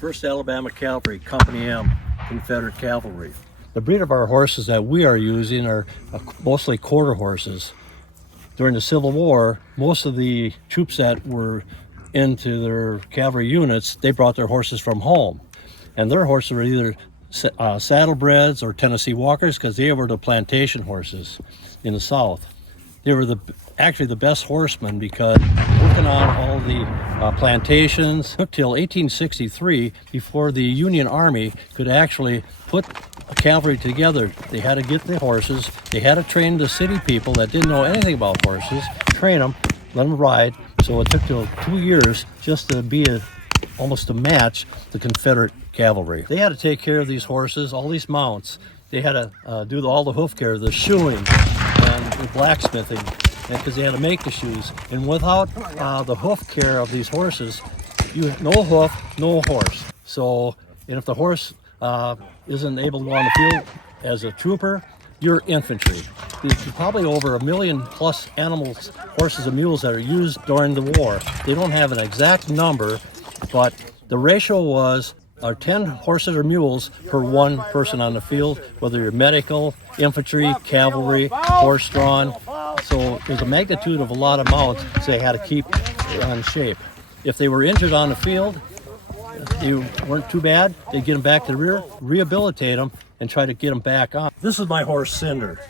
1st Alabama Cavalry Company M, Confederate Cavalry. The breed of our horses that we are using are mostly quarter horses. During the Civil War, most of the troops that were into their cavalry units, they brought their horses from home. And their horses were either saddlebreds or Tennessee Walkers, because they were the plantation horses in the South. They were actually the best horsemen, because working on all the plantations took till 1863 before the Union Army could actually put a cavalry together. They had to get the horses, they had to train the city people that didn't know anything about horses, train them, let them ride. So it took till 2 years just to be almost to match the Confederate cavalry. They had to take care of these horses, all these mounts. They had to do all the hoof care, the shoeing, and the blacksmithing, because they had to make the shoes. And without the hoof care of these horses, no hoof, no horse. So, and if the horse isn't able to go on the field as a trooper, you're infantry. There's probably over 1 million plus animals, horses and mules that are used during the war. They don't have an exact number, but the ratio was 10 horses or mules per one person on the field, whether you're medical, infantry, cavalry, horse-drawn. So there's a magnitude of a lot of mounts, so they had to keep on shape. If they were injured on the field, they weren't too bad, they'd get them back to the rear, rehabilitate them, and try to get them back on. This is my horse, Cinder.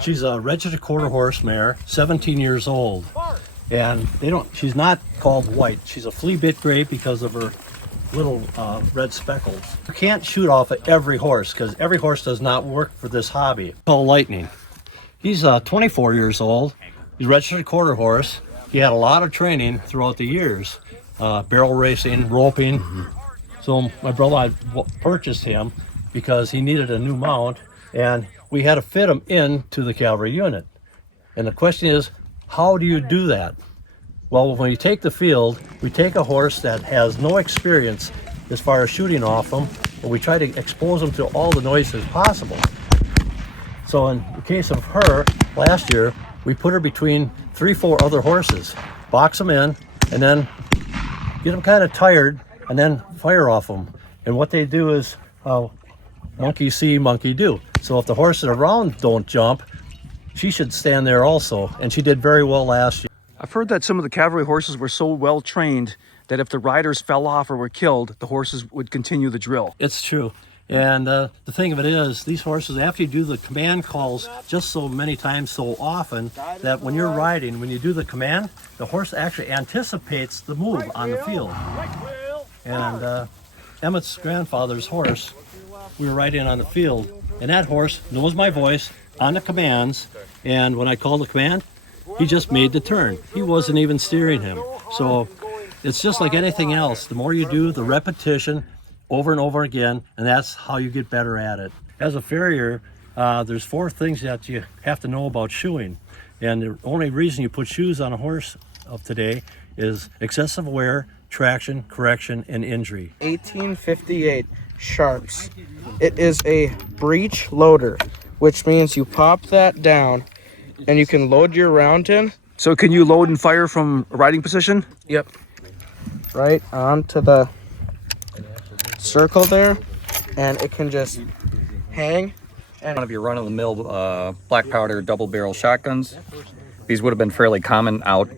She's a registered quarter horse mare, 17 years old. And she's not called white. She's a flea bit gray because of her little red speckles. You can't shoot off of every horse, because every horse does not work for this hobby. Called Lightning. He's 24 years old. He's a registered quarter horse. He had a lot of training throughout the years, barrel racing, roping. So my brother and I purchased him because he needed a new mount, and we had to fit him into the cavalry unit. And the question is, how do you do that? Well, when you take the field, we take a horse that has no experience as far as shooting off them, and we try to expose them to all the noises possible. So in the case of her, last year, we put her between 3-4 other horses, box them in, and then get them kind of tired, and then fire off them. And what they do is, monkey see, monkey do. So if the horses around don't jump, she should stand there also, and she did very well last year. I've heard that some of the cavalry horses were so well trained that if the riders fell off or were killed, the horses would continue the drill. It's true. And the thing of it is, these horses, after you do the command calls just so many times, so often, that when you're riding, when you do the command, the horse actually anticipates the move on the field. And Emmett's grandfather's horse, we were riding on the field, and that horse knows my voice on the commands, and when I called the command, he just made the turn. He wasn't even steering him. So it's just like anything else. The more you do, the repetition over and over again, and that's how you get better at it. As a farrier, there's 4 things that you have to know about shoeing. And the only reason you put shoes on a horse of today is excessive wear, traction, correction, and injury. 1858 Sharps. It is a breech loader, which means you pop that down and you can load your round in. So can you load and fire from a riding position? Yep. Right onto the circle there, and it can just hang. And one of your run-of-the-mill black powder double barrel shotguns. These would have been fairly common out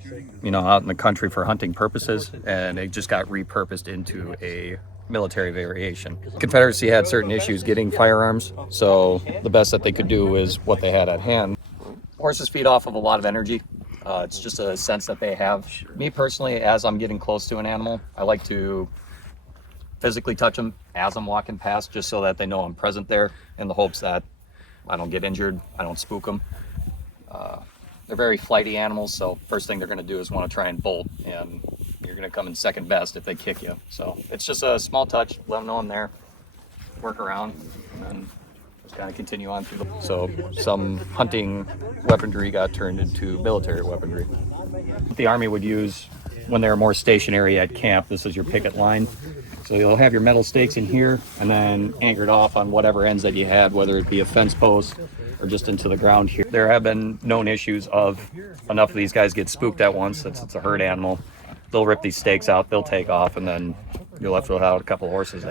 in the country for hunting purposes, and they just got repurposed into a military variation. Confederacy had certain issues getting firearms, so the best that they could do is what they had at hand. Horses feed off of a lot of energy. It's just a sense that they have. Me personally, as I'm getting close to an animal, I like to physically touch them as I'm walking past, just so that they know I'm present there, in the hopes that I don't get injured, I don't spook them. They're very flighty animals, so first thing they're going to do is want to try and bolt, and you're going to come in second best if they kick you. So it's just a small touch, let them know I'm there, work around, and then just kind of continue on through so some hunting weaponry got turned into military weaponry. The Army would use when they're more stationary at camp. This is your picket line. So you'll have your metal stakes in here and then anchored off on whatever ends that you had, whether it be a fence post or just into the ground here. There have been known issues of enough of these guys get spooked at once, since it's a herd animal. They'll rip these stakes out, they'll take off, and then You're left without a couple horses.